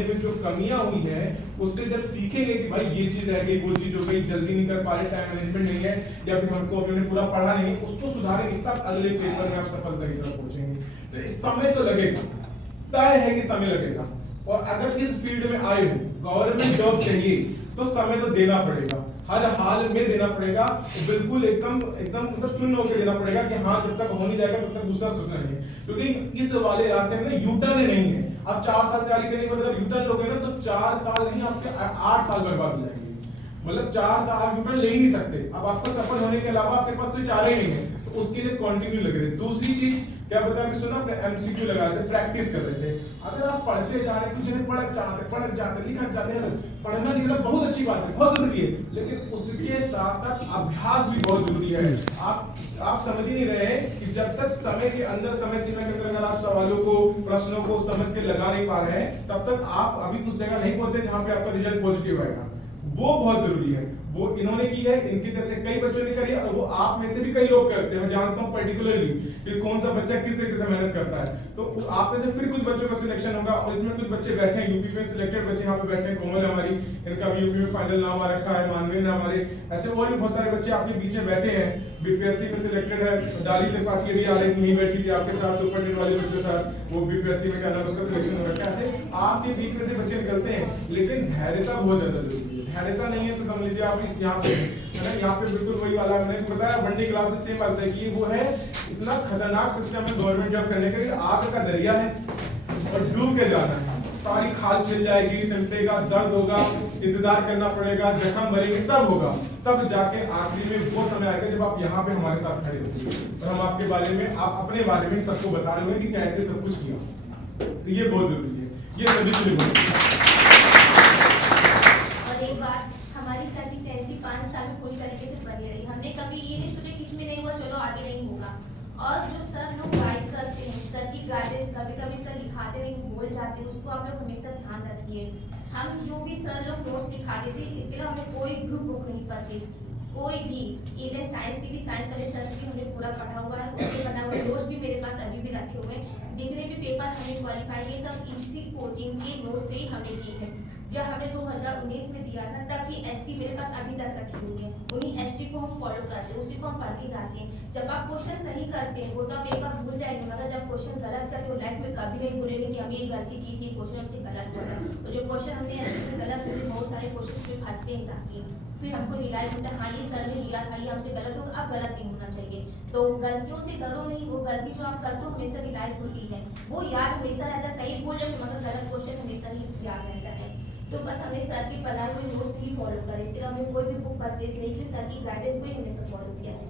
पढ़ने में जो कमियां हुई है उससे जब सीखेंगे कि भाई ये चीज रह गई, वो चीज हो गई, जल्दी नहीं कर पा रहे, टाइम मैनेजमेंट नहीं है, या फिर हमको अभी पूरा पढ़ा नहीं, उसको सुधारेंगे तब अगले पेपर में आप सफलता की तरफ पहुंचेंगे। तो इस समय तो लगेगा, तय है कि समय लगेगा। और अगर इस फील्ड में आए हो, गवर्नमेंट जॉब चाहिए, तो समय तो देना पड़ेगा, हर हाल में देना पड़ेगा, बिल्कुल एकदम एकदम मतलब सुन्न होकर देना पड़ेगा कि हाँ जब तक हो नहीं जाएगा तब तक दूसरा सोचना नहीं है। क्योंकि इस वाले रास्ते में यू टर्न नहीं है। आप 4 साल तैयारी करने के बाद अगर यू टर्न लोगे ना तो 4 साल नहीं आपके 8 साल बर्बाद हो जाएंगे। मतलब 4 साल आप यू टर्न ले ही नहीं सकते। अब आपको सफल होने के अलावा आपके पास कोई चारा ही नहीं है, तो उसके लिए कंटिन्यू लगे रहे। दूसरी चीज क्या पता है, सुना अपने एमसीक्यू लगा रहे थे, प्रैक्टिस कर रहे थे। अगर आप पढ़ते जा रहे हैं, कुछ नहीं पढ़त जाते लिखा जाते हैं, पढ़ना लिखना बहुत अच्छी बात है, बहुत जरूरी है, लेकिन उसके साथ साथ अभ्यास भी बहुत जरूरी है। आप समझ ही नहीं रहे कि जब तक समय के अंदर, समय सीमा के अंदर अगर आप सवालों को, प्रश्नों को समझ के लगा नहीं पा रहे हैं, तब तक आप अभी उस जगह नहीं पहुंचे जहां पे आपका रिजल्ट पॉजिटिव आएगा। वो बहुत जरूरी है। वो इन्होंने की है, इनके जैसे कई बच्चों ने करी है, और वो आप में से भी कई लोग करते हैं। मैं जानता हूं पर्टिकुलरली कि कौन सा बच्चा किस तरीके से मेहनत करता है। तो आप में से फिर कुछ बच्चों का सिलेक्शन होगा, और इसमें कुछ बच्चे बैठे हैं यूपी में, सिलेक्टेड बच्चे यहाँ पे बैठे हैं। कोमल हमारी, इनका भी यूपी में फाइनल नाम आ रखा है, मानवीय ने हमारे, ऐसे और भी बहुत सारे बच्चे आपके बीच में बैठे हैं। बीपीएससी में सिलेक्टेड है, डाली त्रिपाठी भी आ रही नहीं बैठी थी आपके साथ, सुपर टेट वाले बच्चों के साथ, वो बीपीएससी में क्या नाम उसका सिलेक्शन हो रखा है। ऐसे आपके बीच में से बच्चे निकलते हैं, लेकिन धैर्यता बहुत ज्यादा जरूरी है। धैर्यता नहीं है तो समझ लीजिए आप इस यहाँ पे है ना, यहाँ पे बिल्कुल वही वाला मैंने बताया वनडे क्लास में सेम बात है कि वो है इतना खतरनाक सिस्टम है गवर्नमेंट जॉब करने के लिए। आग का दरिया है और डूब के जाना है, सारी खाल छिल जाएगी, चलतेगा, दर्द होगा, इंतजार करना पड़ेगा, जख्म भरेंगे, सब होगा, तब जाके आखिरी में वो समय आएगा जब आप यहाँ पे हमारे साथ खड़े होंगे और हम आपके बारे में, आप अपने बारे में सबको बता रहे होंगे कि कैसे सब कुछ किया। तो ये बहुत जरूरी है, ये सभी के लिए बहुत जरूरी है। एक बात, हमारी कंसिस्टेंसी 5 साल में पूरी तरीके से बनी रही। हमने कभी ये नहीं सोचा कि इसमें नहीं हुआ चलो आगे नहीं होगा। और जो सर लोग गाइड करते हैं, सर की गाइडेंस, कभी कभी सर लिखाते नहीं भूल जाते, उसको आप लोग हमेशा ध्यान रखिए। हम जो भी सर लोग नोट्स लिखाते थे, इसके लिए हमने कोई भी बुक नहीं परचेज की, कोई भी। इवन साइंस की भी, साइंस वाले सर की हमने पूरा पढ़ा हुआ है, उसके बना हुआ नोट्स भी मेरे पास अभी भी रखे हुए हैं। जितने भी पेपर हमने क्वालिफाई किए सब इसी कोचिंग के नोट से ही हमने किए हैं। जब हमने 2019 में दिया था तब की एसटी मेरे पास अभी तक रखी हुई है, उन्हीं एसटी को हम फॉलो करते हैं, उसी को हम पढ़ के जाते हैं। जब आप क्वेश्चन सही करते हैं वो तो आप एक बार भूल जाएंगे, मगर जब क्वेश्चन गलत करते हो लाइफ में कभी नहीं भूलेंगे कि हम ये गलती की थी, क्वेश्चन हमसे गलत हुआ था। तो जो क्वेश्चन हमने एसटी में गलत हुए, बहुत सारे क्वेश्चन में फंसते हैं जाके, फिर हमको रियलाइज होता है हाँ ये सर ने लिया था, ये हमसे गलत होगा, अब गलत नहीं होना चाहिए। तो गलतियों से डरो नहीं, वो गलती जो आप करते हो हमेशा रियलाइज होती है, वो याद हमेशा रहता है। सही भूल जाए मगर गलत क्वेश्चन हमेशा ही याद रहता है। तो बस हमने सर की बनाए हुए नोट्स ही फॉलो करे, इसके लिए हमने कोई भी बुक परचेज नहीं की, सर की गाइडेंस को ही हमेशा फॉलो किया है।